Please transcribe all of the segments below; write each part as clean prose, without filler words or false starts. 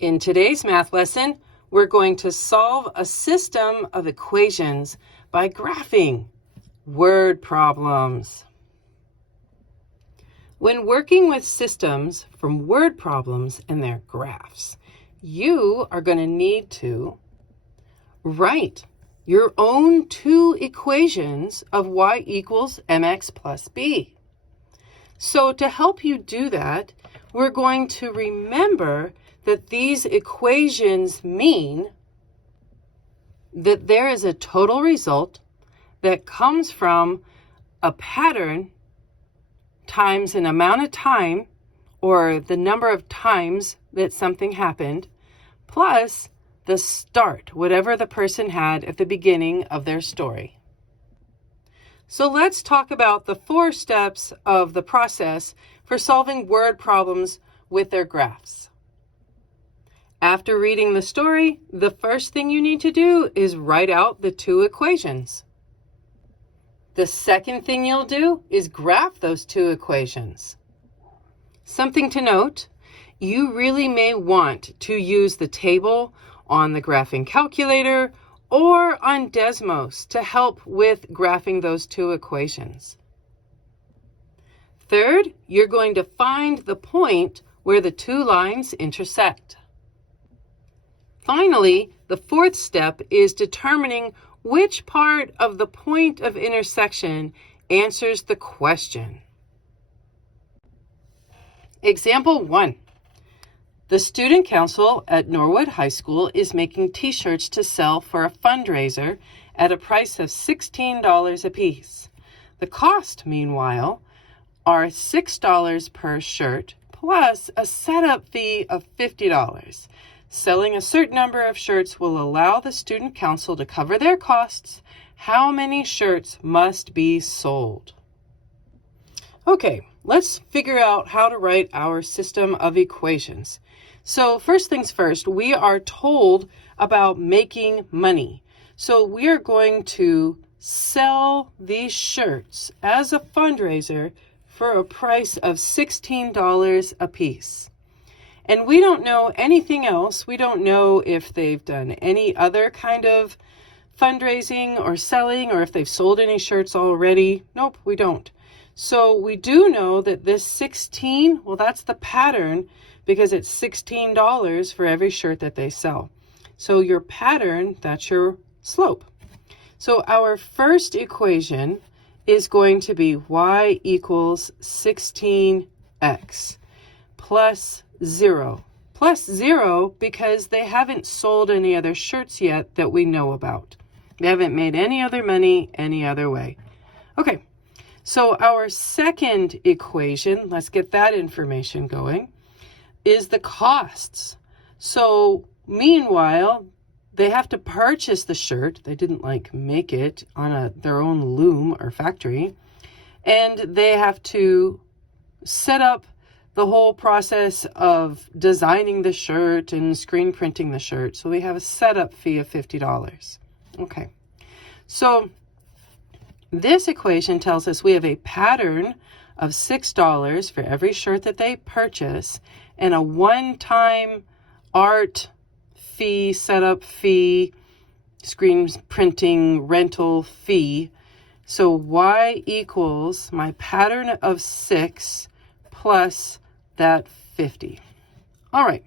In today's math lesson, we're going to solve a system of equations by graphing word problems. When working with systems from word problems and their graphs, you are going to need to write your own two equations of y equals mx plus b. So to help you do that, we're going to remember that these equations mean that there is a total result that comes from a pattern times an amount of time, or the number of times that something happened, plus the start, whatever the person had at the beginning of their story. So let's talk about the 4 steps of the process for solving word problems with their graphs. After reading the story, the first thing you need to do is write out the 2 equations. The second thing you'll do is graph those 2 equations. Something to note, you really may want to use the table on the graphing calculator or on Desmos to help with graphing those 2 equations. Third, you're going to find the point where the 2 lines intersect. Finally, the 4th step is determining which part of the point of intersection answers the question. Example 1. The Student Council at Norwood High School is making t-shirts to sell for a fundraiser at a price of $16 apiece. The cost, meanwhile, are $6 per shirt plus a setup fee of $50. Selling a certain number of shirts will allow the Student Council to cover their costs. How many shirts must be sold? Okay, let's figure out how to write our system of equations. So first things first, we are told about making money. So we are going to sell these shirts as a fundraiser for a price of $16 a piece. And we don't know anything else. We don't know if they've done any other kind of fundraising or selling, or if they've sold any shirts already. Nope, we don't. So we do know that this 16, well, that's the pattern because it's $16 for every shirt that they sell. So your pattern, that's your slope. So our first equation is going to be y equals 16x plus 0. Plus 0 because they haven't sold any other shirts yet that we know about. They haven't made any other money any other way. Okay, so our second equation, let's get that information going, is the costs. So meanwhile, they have to purchase the shirt. They didn't make it on their own loom or factory. And they have to set up the whole process of designing the shirt and screen printing the shirt. So we have a setup fee of $50. Okay, so this equation tells us we have a pattern of $6 for every shirt that they purchase and a one-time art fee, setup fee, screen printing rental fee. So y equals my pattern of 6 plus that 50. All right,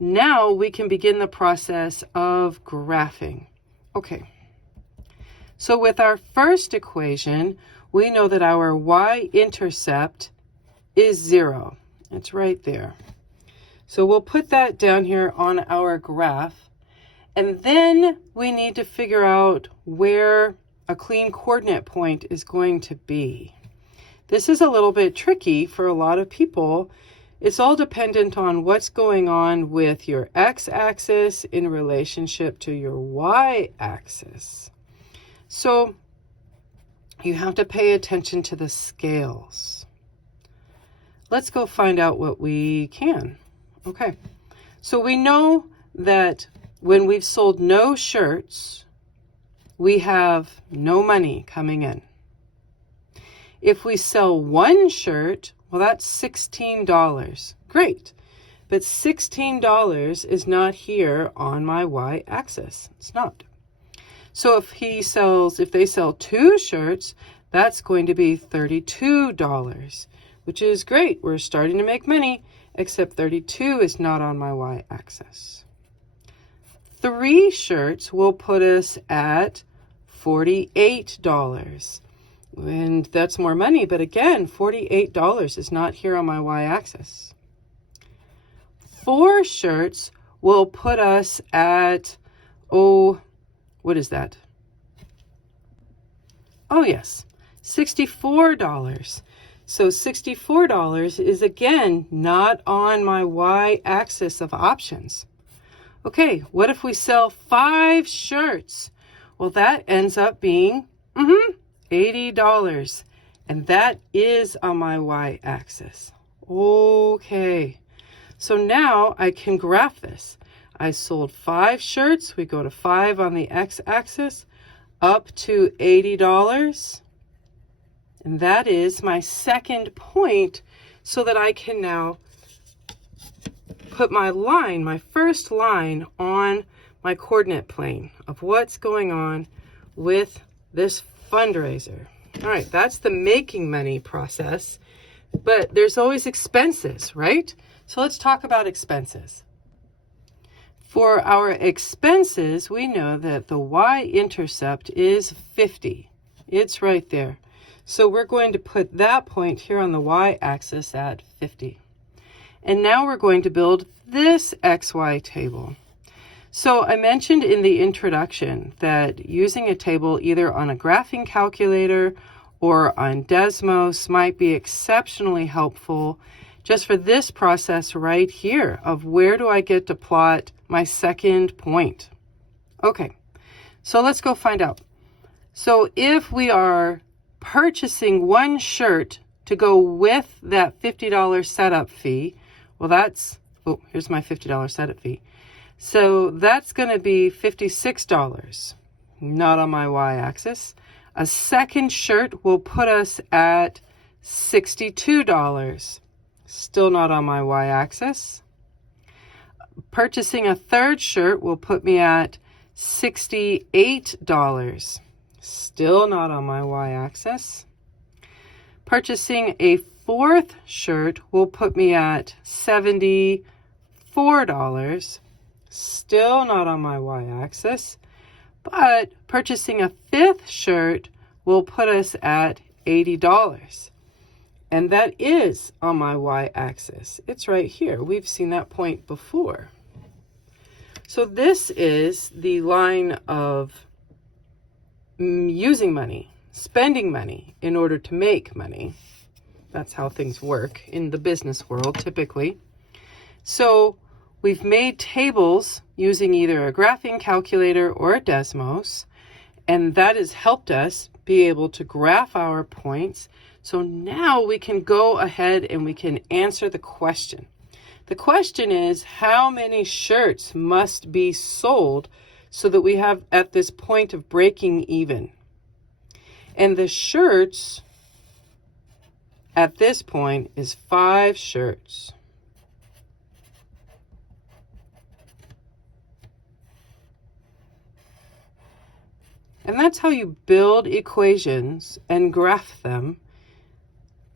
now we can begin the process of graphing. Okay, so with our first equation, we know that our y-intercept is 0. It's right there. So we'll put that down here on our graph, and then we need to figure out where a clean coordinate point is going to be. This is a little bit tricky for a lot of people. It's all dependent on what's going on with your x-axis in relationship to your y-axis. So you have to pay attention to the scales. Let's go find out what we can. Okay, so we know that when we've sold no shirts, we have no money coming in. If we sell one shirt, well, that's $16. Great. but $16 is not here on my y-axis. It's not. So if they sell 2 shirts, that's going to be $32, which is great. We're starting to make money, except 32 is not on my y-axis. 3 shirts will put us at $48. And that's more money, but again, $48 is not here on my y-axis. 4 shirts will put us at, what is that? Oh yes, $64. So $64 is again not on my y-axis of options. Okay, what if we sell 5 shirts? Well, that ends up being $80, and that is on my y-axis. Okay, so now I can graph this. I sold 5 shirts. We go to 5 on the x-axis, up to $80, and that is my second point, so that I can now put my first line on my coordinate plane of what's going on with this fundraiser. All right, that's the making money process, but there's always expenses, right? So let's talk about expenses. For our expenses, we know that the y-intercept is 50. It's right there. So we're going to put that point here on the y-axis at 50. And now we're going to build this XY table. So I mentioned in the introduction that using a table either on a graphing calculator or on Desmos might be exceptionally helpful just for this process right here of where do I get to plot my second point. Okay, so let's go find out. So if we are purchasing 1 shirt to go with that $50 setup fee, well here's my $50 setup fee. So that's going to be $56, not on my y-axis. A second shirt will put us at $62, still not on my y-axis. Purchasing a third shirt will put me at $68, still not on my y-axis. Purchasing a fourth shirt will put me at $74, still not on my y-axis, but purchasing a 5th shirt will put us at $80, and that is on my y-axis. It's right here. We've seen that point before. So this is the line of using money, spending money in order to make money. That's how things work in the business world typically. So we've made tables using either a graphing calculator or a Desmos, and that has helped us be able to graph our points. So now we can go ahead and we can answer the question. The question is, how many shirts must be sold so that we have at this point of breaking even? And the shirts at this point is 5 shirts. And that's how you build equations and graph them,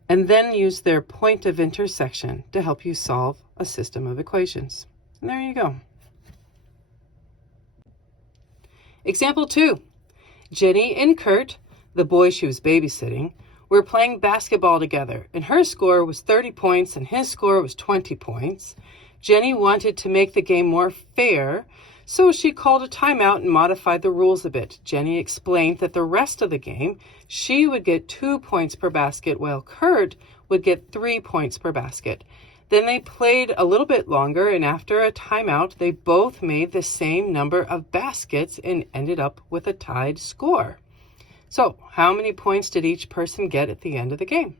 and then use their point of intersection to help you solve a system of equations. And there you go. Example 2. Jenny and Kurt, the boy she was babysitting, were playing basketball together, and her score was 30 points and his score was 20 points. Jenny wanted to make the game more fair, so she called a timeout and modified the rules a bit. Jenny explained that the rest of the game, she would get 2 points per basket, while Kurt would get 3 points per basket. Then they played a little bit longer, and after a timeout, they both made the same number of baskets and ended up with a tied score. So, how many points did each person get at the end of the game?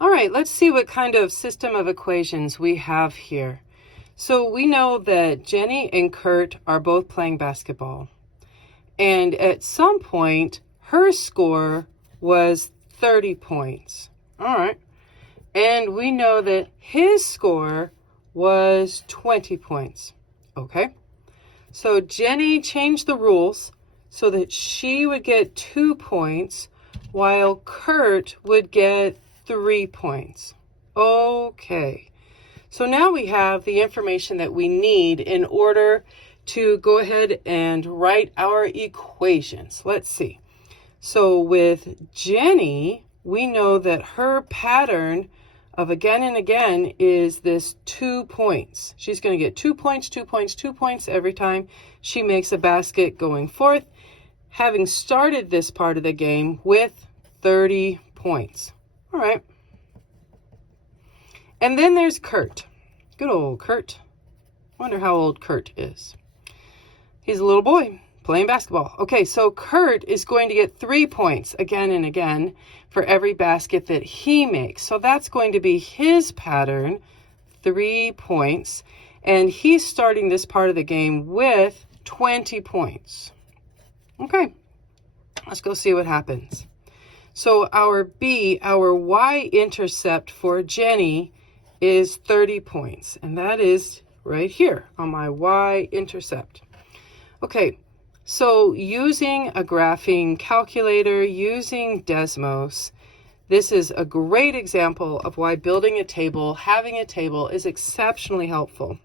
All right, let's see what kind of system of equations we have here. So we know that Jenny and Kurt are both playing basketball. And at some point, her score was 30 points. All right. And we know that his score was 20 points. Okay, so Jenny changed the rules so that she would get 2 points while Kurt would get 3 points. Okay, so now we have the information that we need in order to go ahead and write our equations. Let's see. So with Jenny, we know that her pattern of again and again is this 2 points. She's going to get 2 points, 2 points, 2 points every time she makes a basket going forth, having started this part of the game with 30 points. All right. And then there's Kurt. Good old Kurt. Wonder how old Kurt is. He's a little boy playing basketball. Okay, so Kurt is going to get 3 points again and again for every basket that he makes. So that's going to be his pattern, 3 points. And he's starting this part of the game with 20 points. Okay, let's go see what happens. So our y-intercept for Jenny is 30 points. And that is right here on my y-intercept. Okay, so using a graphing calculator, using Desmos, this is a great example of why building a table, having a table is exceptionally helpful.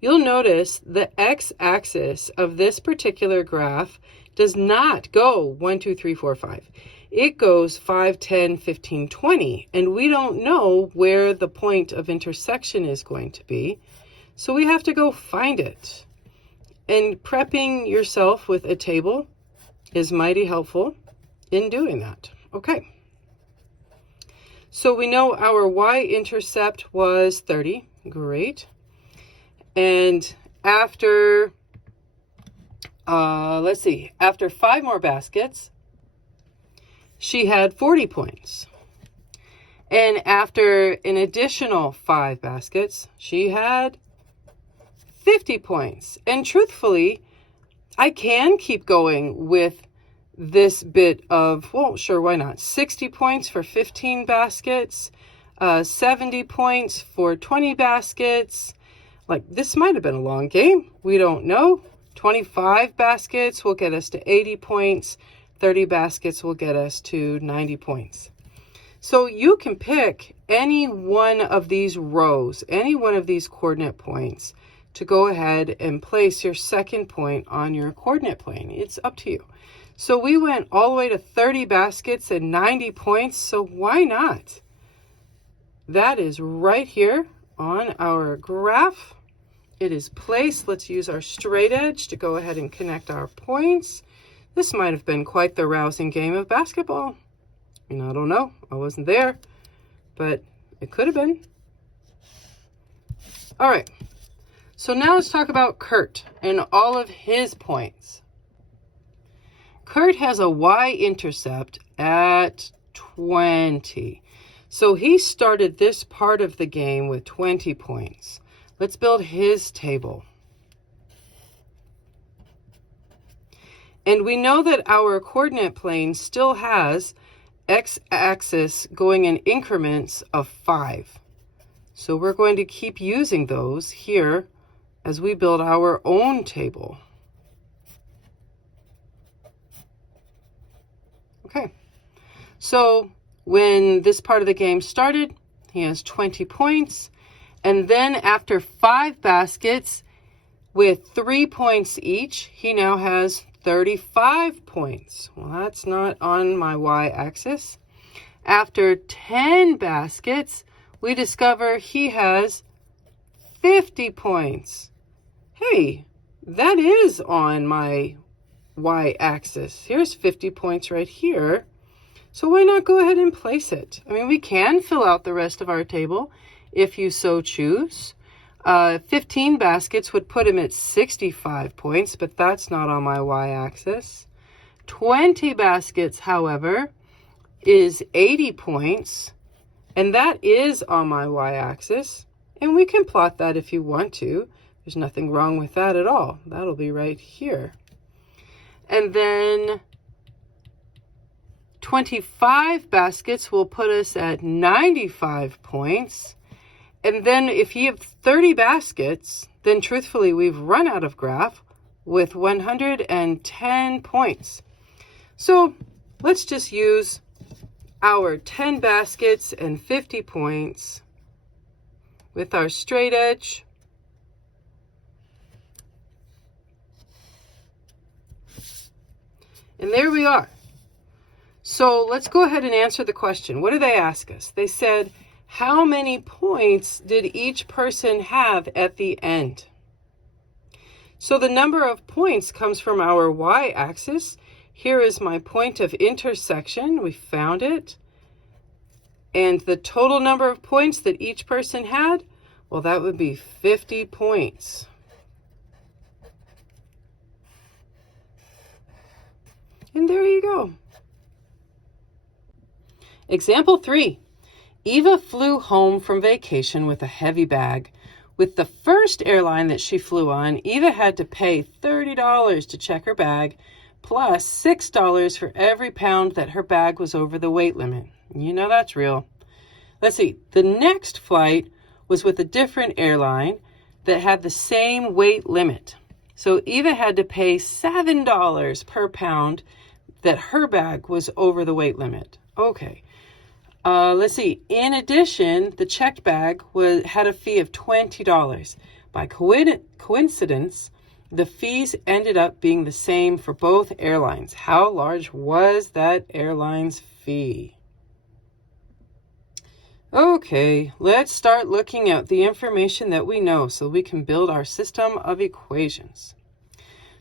You'll notice the x-axis of this particular graph does not go 1, 2, 3, 4, 5. It goes 5, 10, 15, 20, and we don't know where the point of intersection is going to be, so we have to go find it. And prepping yourself with a table is mighty helpful in doing that. Okay. So we know our y-intercept was 30. Great. And after, after 5 more baskets, she had 40 points. And after an additional 5 baskets, she had 50 points. And truthfully, I can keep going with this bit of, well, sure, why not? 60 points for 15 baskets, 70 points for 20 baskets. Like, this might have been a long game. We don't know. 25 baskets will get us to 80 points. 30 baskets will get us to 90 points. So you can pick any one of these rows, any one of these coordinate points, to go ahead and place your second point on your coordinate plane. It's up to you. So we went all the way to 30 baskets and 90 points, so why not? That is right here on our graph. It is placed. Let's use our straight edge to go ahead and connect our points. This might have been quite the rousing game of basketball. And I don't know. I wasn't there, but it could have been. All right. So now let's talk about Kurt and all of his points. Kurt has a y-intercept at 20. So he started this part of the game with 20 points. Let's build his table. And we know that our coordinate plane still has x-axis going in increments of 5. So we're going to keep using those here as we build our own table. Okay, so when this part of the game started, he has 20 points. And then after 5 baskets with 3 points each, he now has 35 points. Well, that's not on my y-axis. After 10 baskets, we discover he has 50 points. Hey, that is on my y-axis. Here's 50 points right here. So why not go ahead and place it? I mean, we can fill out the rest of our table if you so choose. 15 baskets would put him at 65 points, but that's not on my y-axis. 20 baskets, however, is 80 points, and that is on my y-axis. And we can plot that if you want to. There's nothing wrong with that at all. That'll be right here. And then 25 baskets will put us at 95 points. And then if you have 30 baskets, then truthfully, we've run out of graph with 110 points. So let's just use our 10 baskets and 50 points with our straight edge. And there we are. So let's go ahead and answer the question. What did they ask us? They said, how many points did each person have at the end? So the number of points comes from our y-axis. Here is my point of intersection. We found it. And the total number of points that each person had, well, that would be 50 points. And there you go. Example 3. Eva flew home from vacation with a heavy bag. With the first airline that she flew on, Eva had to pay $30 to check her bag, plus $6 for every pound that her bag was over the weight limit. You know that's real. Let's see. The next flight was with a different airline that had the same weight limit. So Eva had to pay $7 per pound that her bag was over the weight limit. Okay. Let's see. In addition, the checked bag had a fee of $20. By coincidence, the fees ended up being the same for both airlines. How large was that airline's fee? Okay, let's start looking at the information that we know so we can build our system of equations.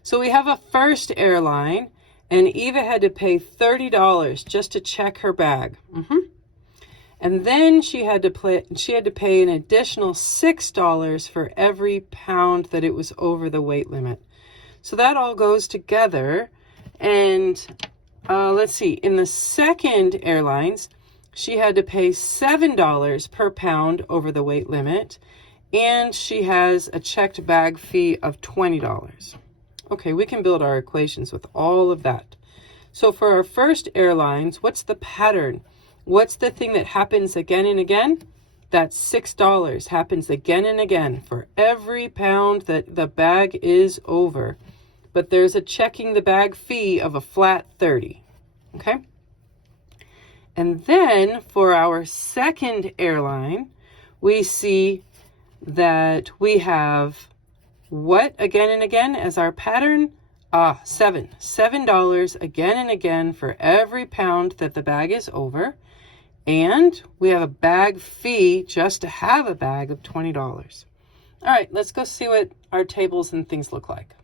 So we have a first airline, and Eva had to pay $30 just to check her bag. And then she had to pay an additional $6 for every pound that it was over the weight limit. So that all goes together. And let's see, in the second airlines, she had to pay $7 per pound over the weight limit, and she has a checked bag fee of $20. Okay, we can build our equations with all of that. So for our first airlines, what's the pattern? What's the thing that happens again and again? That $6 happens again and again for every pound that the bag is over. But there's a checking the bag fee of a flat 30. Okay? And then for our second airline, we see that we have what again and again as our pattern? $7 again and again for every pound that the bag is over. And we have a bag fee just to have a bag of $20. All right, let's go see what our tables and things look like.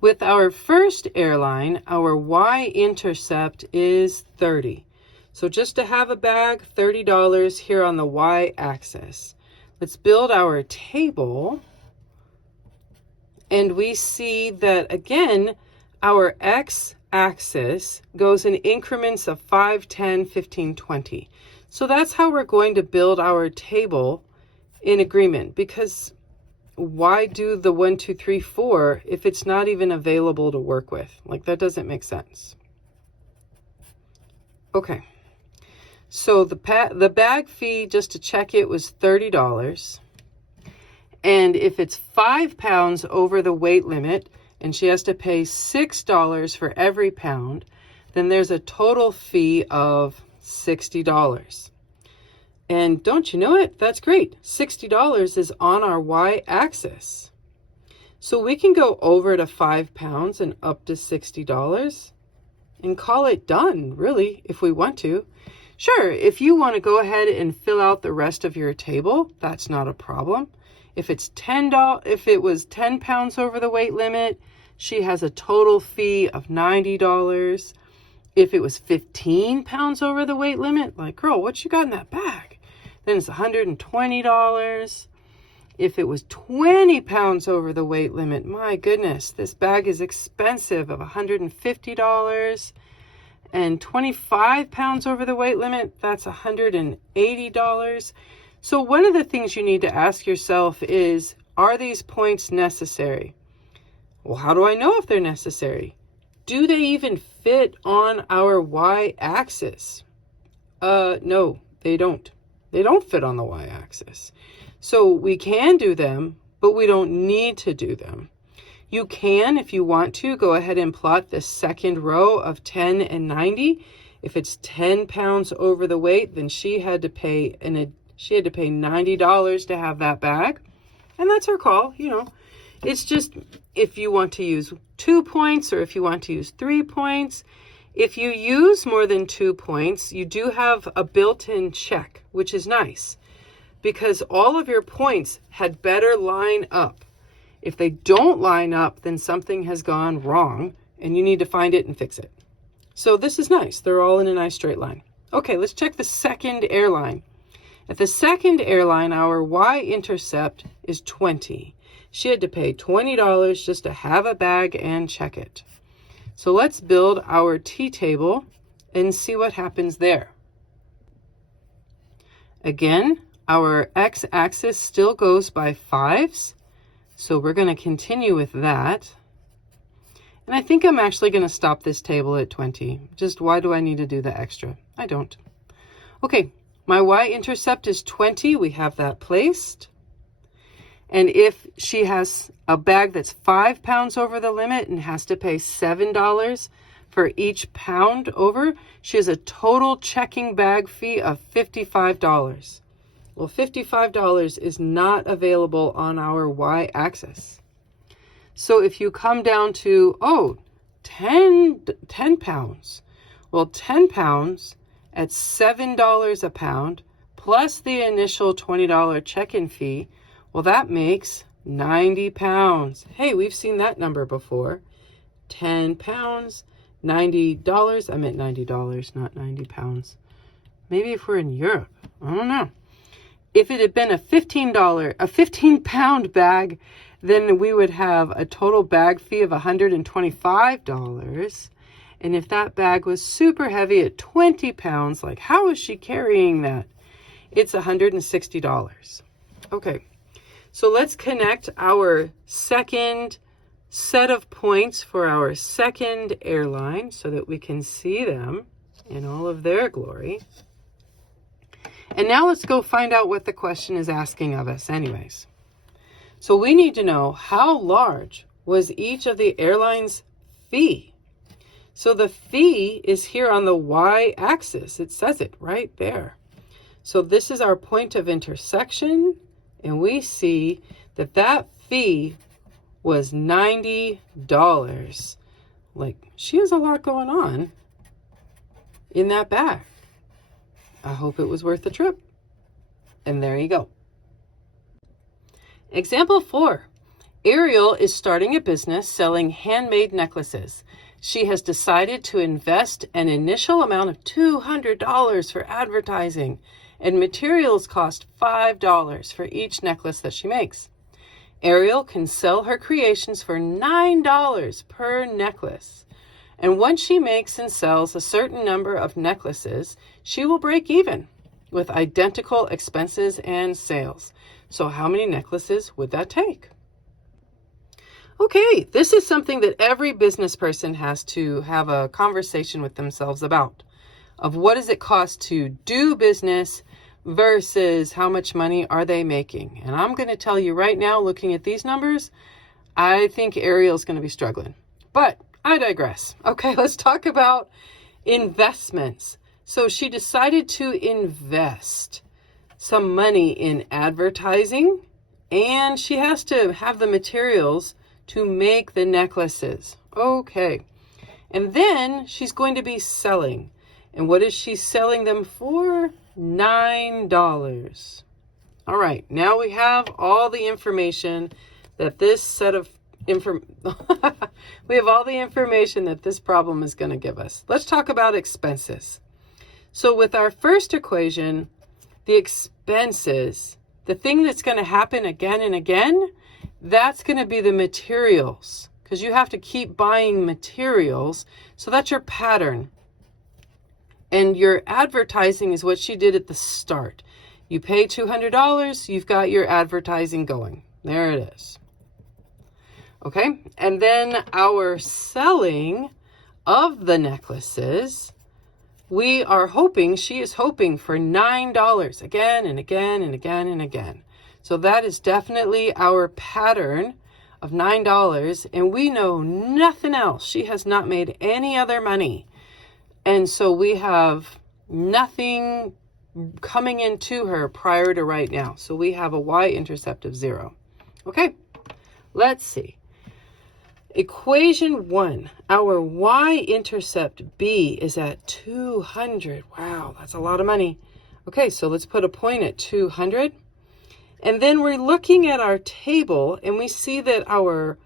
With our first airline, our y-intercept is 30. So just to have a bag, $30 here on the y-axis. Let's build our table. And we see that, again, our x-axis goes in increments of 5, 10, 15, 20. So that's how we're going to build our table in agreement, because why do the 1, 2, 3, 4 if it's not even available to work with? Like, that doesn't make sense. Okay. So the bag fee, just to check it, was $30. And if it's 5 pounds over the weight limit, and she has to pay $6 for every pound, then there's a total fee of $60. And don't you know it? That's great. $60 is on our y-axis. So we can go over to 5 pounds and up to $60 and call it done, really, if we want to. Sure, if you want to go ahead and fill out the rest of your table, that's not a problem. If it was 10 pounds over the weight limit, she has a total fee of $90. If it was 15 pounds over the weight limit, like, girl, what you got in that bag? Then it's $120. If it was 20 pounds over the weight limit, my goodness, this bag is expensive, of $150. And 25 pounds over the weight limit, that's $180. So one of the things you need to ask yourself is, are these points necessary? Well, how do I know if they're necessary? do they even fit on our y-axis? No, they don't. They don't fit on the y-axis. So we can do them, but we don't need to do them. You can, if you want to, go ahead and plot the second row of 10 and 90. If it's 10 pounds over the weight, then she had to pay $90 to have that bag. And that's her call, you know. It's just if you want to use 2 points or if you want to use 3 points. If you use more than 2 points, you do have a built-in check, which is nice because all of your points had better line up. If they don't line up, then something has gone wrong and you need to find it and fix it. So this is nice. They're all in a nice straight line. Okay, let's check the second airline. At the second airline, our y-intercept is 20. She had to pay $20 just to have a bag and check it. So let's build our t-table and see what happens there. Again, our x-axis still goes by 5s. So we're going to continue with that. And I think I'm actually going to stop this table at 20. Just why do I need to do the extra? I don't. Okay, my y-intercept is 20. We have that placed. And if she has a bag that's 5 pounds over the limit and has to pay $7 for each pound over, she has a total checking bag fee of $55. Well, $55 is not available on our y-axis. So if you come down to, 10 pounds. Well, 10 pounds at $7 a pound plus the initial $20 check-in fee, well, that makes 90 pounds. Hey, we've seen that number before. 10 pounds, $90. I meant $90, not 90 pounds. Maybe if we're in Europe, I don't know. If it had been a $15-pound bag, then we would have a total bag fee of $125. And if that bag was super heavy at 20 pounds, like how is she carrying that? It's $160. Okay, so let's connect our second set of points for our second airline so that we can see them in all of their glory. And now let's go find out what the question is asking of us anyways. So we need to know how large was each of the airlines' fee. So the fee is here on the y-axis. It says it right there. So this is our point of intersection, and we see that that fee was $90. Like, she has a lot going on in that bag. I hope it was worth the trip. And there you go. Example 4. Ariel is starting a business selling handmade necklaces. She has decided to invest an initial amount of $200 for advertising, and materials cost $5 for each necklace that she makes. Ariel can sell her creations for $9 per necklace. And once she makes and sells a certain number of necklaces, she will break even with identical expenses and sales. So how many necklaces would that take? Okay, this is something that every business person has to have a conversation with themselves about, of what does it cost to do business versus how much money are they making. And I'm going to tell you right now, looking at these numbers, I think Ariel's going to be struggling. But I digress. Okay, let's talk about investments. So she decided to invest some money in advertising, and she has to have the materials to make the necklaces. Okay. And then she's going to be selling. And what is she selling them for? $9. All right, now we have all the information that this set of we have all the information that this problem is going to give us. Let's talk about expenses. So with our first equation, the expenses, the thing that's going to happen again and again, that's going to be the materials, because you have to keep buying materials. So that's your pattern. And your advertising is what she did at the start. You pay $200, you've got your advertising going. There it is. Okay, and then our selling, of the necklaces, she is hoping for $9 again and again and again and again. So that is definitely our pattern of $9, and we know nothing else. She has not made any other money. And so we have nothing coming into her prior to right now. So we have a y-intercept of 0. Okay, let's see. Equation 1, our y-intercept B is at 200. Wow, that's a lot of money. Okay, so let's put a point at 200. And then we're looking at our table, and we see that our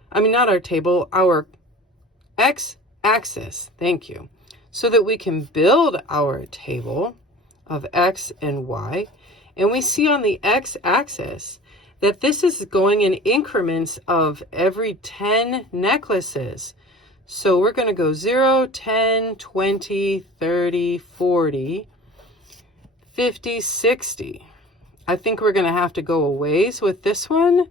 x-axis, thank you, so that we can build our table of x and y. And we see on the x-axis that this is going in increments of every 10 necklaces. So we're going to go 0, 10, 20, 30, 40, 50, 60. I think we're going to have to go a ways with this one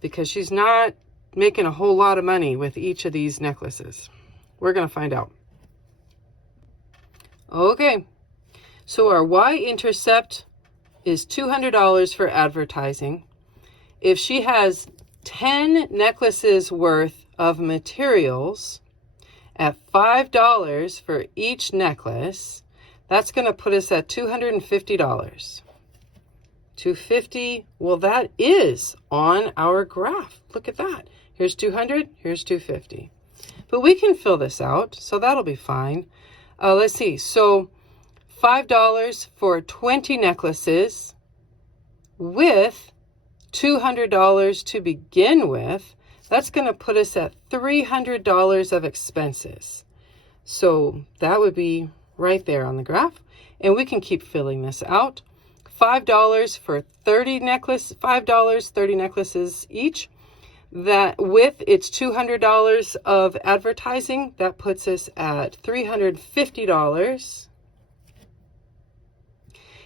because she's not making a whole lot of money with each of these necklaces. We're going to find out. Okay, so our y-intercept is $200 for advertising. If she has 10 necklaces worth of materials at $5 for each necklace, that's going to put us at $250. 250, well, that is on our graph. Look at that. Here's 200, here's 250. But we can fill this out, so that'll be fine. Let's see. So $5 for 20 necklaces with $200 to begin with. That's going to put us at $300 of expenses. So that would be right there on the graph. And we can keep filling this out. $5 for 30 necklaces, $5, 30 necklaces each. That with its $200 of advertising, that puts us at $350.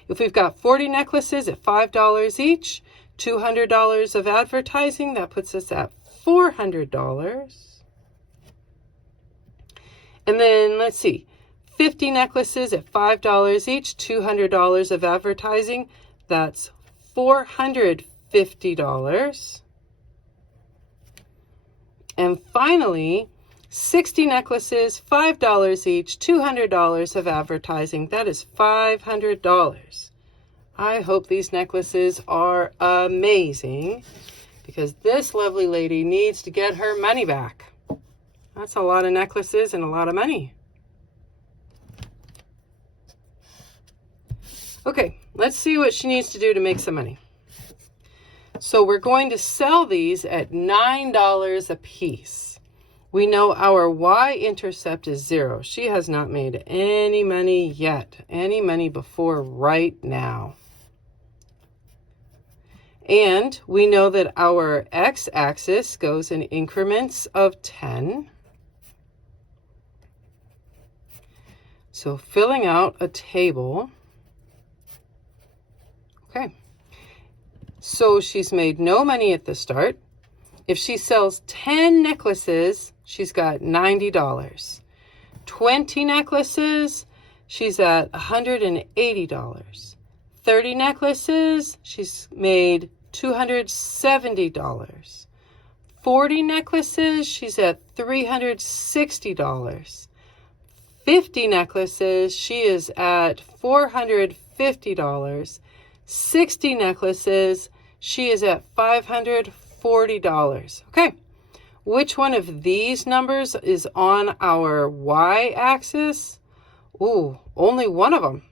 If we've got 40 necklaces at $5 each, $200 of advertising, that puts us at $400. And then let's see, 50 necklaces at $5 each, $200 of advertising, that's $450. And finally, 60 necklaces, $5 each, $200 of advertising, that is $500. I hope these necklaces are amazing because this lovely lady needs to get her money back. That's a lot of necklaces and a lot of money. Okay, let's see what she needs to do to make some money. So we're going to sell these at $9 a piece. We know our y-intercept is 0. She has not made any money yet, any money before right now. And we know that our x-axis goes in increments of 10. So filling out a table. Okay. So she's made no money at the start. If she sells 10 necklaces, she's got $90. 20 necklaces, she's at $180. 30 necklaces, she's made $270. 40 necklaces, she's at $360. 50 necklaces, she is at $450. 60 necklaces, she is at $540. Okay, which one of these numbers is on our y-axis? Ooh, only one of them.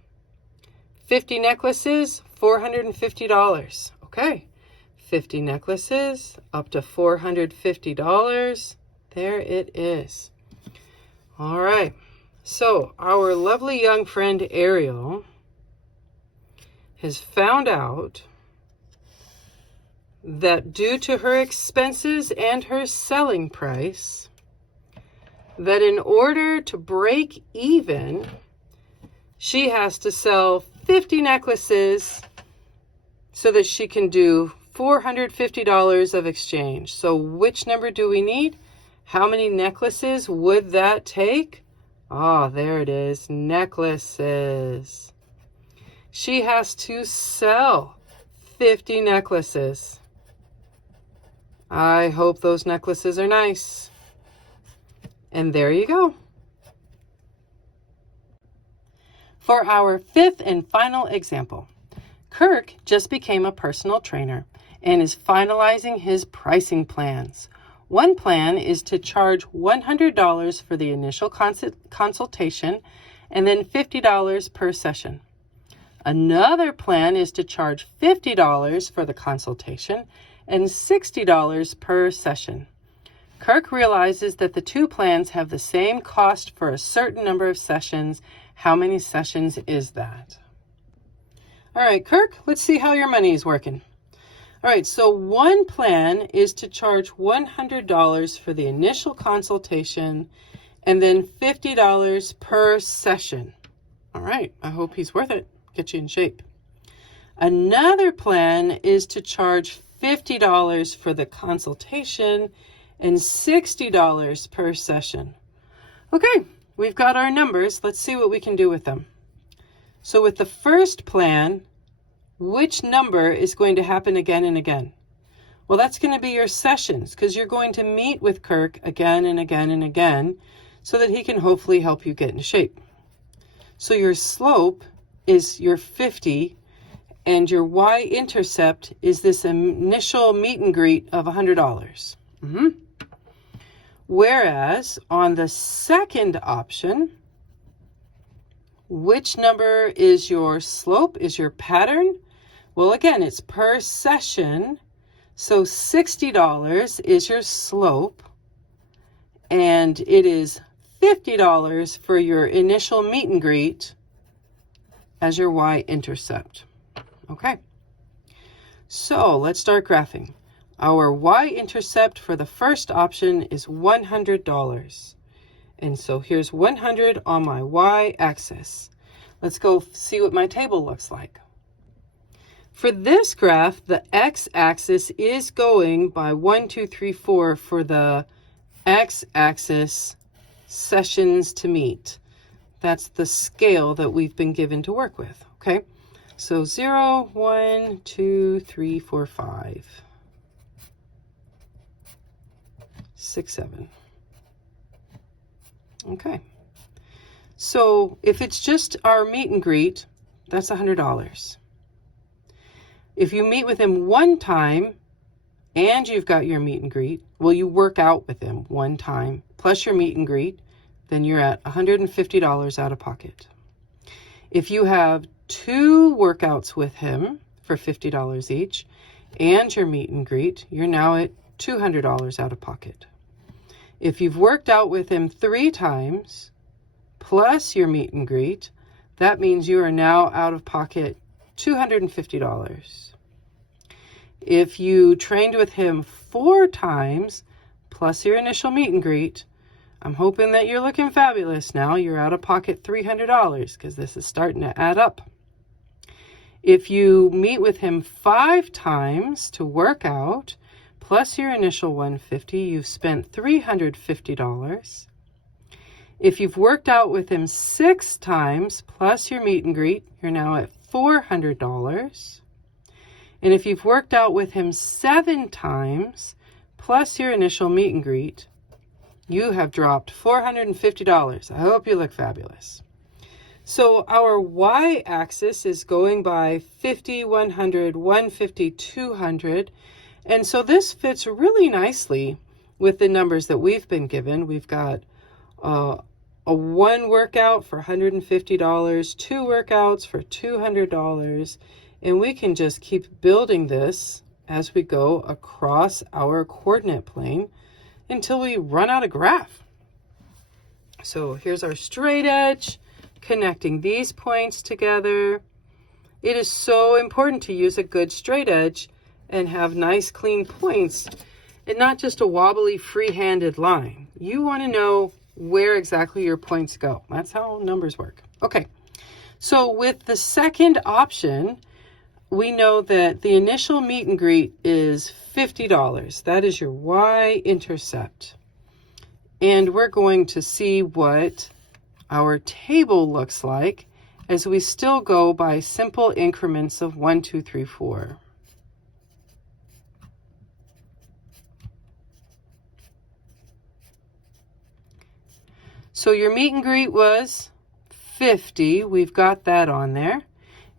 50 necklaces, $450. Okay, 50 necklaces, up to $450. There it is. All right, so our lovely young friend Ariel has found out that due to her expenses and her selling price, that in order to break even, she has to sell 50 necklaces so that she can do $450 of exchange. So which number do we need? How many necklaces would that take? Ah, there it is, necklaces. She has to sell 50 necklaces. I hope those necklaces are nice. And there you go. For our fifth and final example, Kirk just became a personal trainer and is finalizing his pricing plans. One plan is to charge $100 for the initial consultation and then $50 per session. Another plan is to charge $50 for the consultation and $60 per session. Kirk realizes that the two plans have the same cost for a certain number of sessions. How many sessions is that? All right, Kirk, let's see how your money is working. All right, so one plan is to charge $100 for the initial consultation and then $50 per session. All right, I hope he's worth it. Get you in shape. Another plan is to charge $50 for the consultation and $60 per session. Okay, we've got our numbers. Let's see what we can do with them. So with the first plan, which number is going to happen again and again? Well, that's going to be your sessions, because you're going to meet with Kirk again and again and again so that he can hopefully help you get in shape. So your slope is your 50, and your y-intercept is this initial meet and greet of $100. Whereas on the second option, which number is your slope, is your pattern? Well, again, it's per session. So $60 is your slope, and it is $50 for your initial meet and greet as your y-intercept. Okay, so let's start graphing. Our y-intercept for the first option is $100. And so here's 100 on my y-axis. Let's go see what my table looks like. For this graph, the x-axis is going by 1, 2, 3, 4 for the x-axis sessions to meet. That's the scale that we've been given to work with, okay? So 0, 1, 2, 3, 4, 5, 6, 7. Okay. So if it's just our meet and greet, that's $100. If you meet with him one time and you've got your meet and greet, well, you work out with him one time plus your meet and greet, then you're at $150 out of pocket. If you have 2 workouts with him for $50 each and your meet and greet, you're now at $200 out of pocket. If you've worked out with him 3 times plus your meet and greet, that means you are now out of pocket $250. If you trained with him 4 times plus your initial meet and greet, I'm hoping that you're looking fabulous now. You're out of pocket $300 because this is starting to add up. If you meet with him 5 times to work out, plus your initial $150, you've spent $350. If you've worked out with him 6 times, plus your meet and greet, you're now at $400. And if you've worked out with him 7 times, plus your initial meet and greet, you have dropped $450. I hope you look fabulous. So our y-axis is going by 50, 100, 150, 200. And so this fits really nicely with the numbers that we've been given. We've got a 1 workout for $150, 2 workouts for $200, and we can just keep building this as we go across our coordinate plane until we run out of graph. So here's our straight edge, connecting these points together. It is so important to use a good straight edge and have nice clean points and not just a wobbly free-handed line. You want to know where exactly your points go. That's how numbers work. Okay, so with the second option, we know that the initial meet and greet is $50. That is your y-intercept. And we're going to see what our table looks like as we still go by simple increments of 1, 2, 3, 4. So your meet and greet was $50. We've got that on there.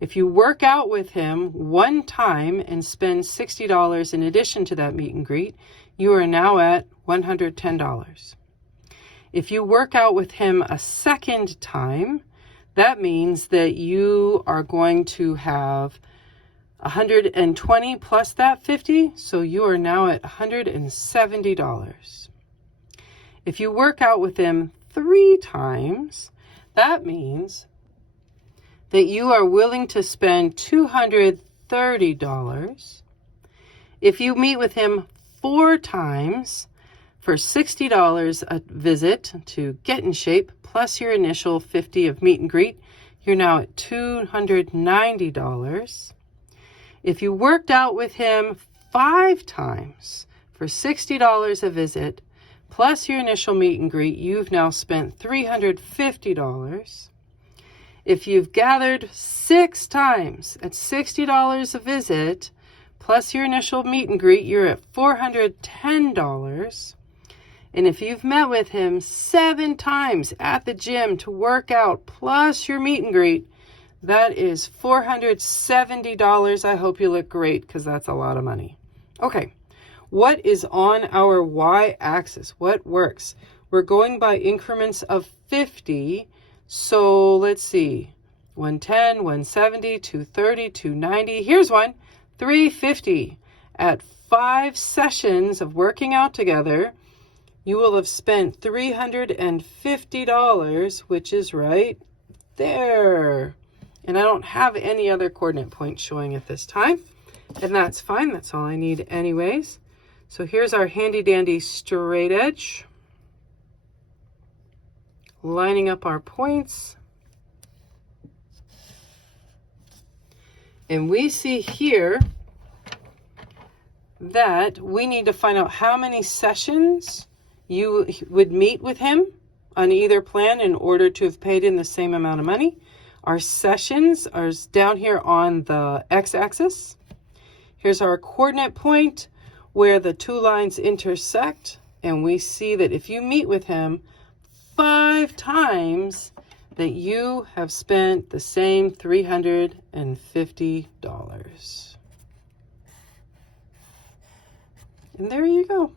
If you work out with him one time and spend $60 in addition to that meet and greet, you are now at $110. If you work out with him a second time, that means that you are going to have 120 plus that 50, so you are now at $170. If you work out with him 3 times, that means that you are willing to spend $230. If you meet with him 4 times for $60 a visit to get in shape, plus your initial $50 of meet and greet, you're now at $290. If you worked out with him 5 times for $60 a visit, plus your initial meet and greet, you've now spent $350. If you've gathered 6 times at $60 a visit, plus your initial meet and greet, you're at $410. And if you've met with him 7 times at the gym to work out, plus your meet and greet, that is $470. I hope you look great because that's a lot of money. Okay, what is on our y-axis? What works? We're going by increments of 50. So let's see, 110, 170, 230, 290. Here's one, 350. At 5 sessions of working out together, you will have spent $350, which is right there. And I don't have any other coordinate points showing at this time. And that's fine. That's all I need anyways. So here's our handy dandy straight edge. Lining up our points. And we see here that we need to find out how many sessions you would meet with him on either plan in order to have paid in the same amount of money. Our sessions are down here on the x-axis. Here's our coordinate point where the 2 lines intersect. And we see that if you meet with him 5 times, that you have spent the same $350. And there you go.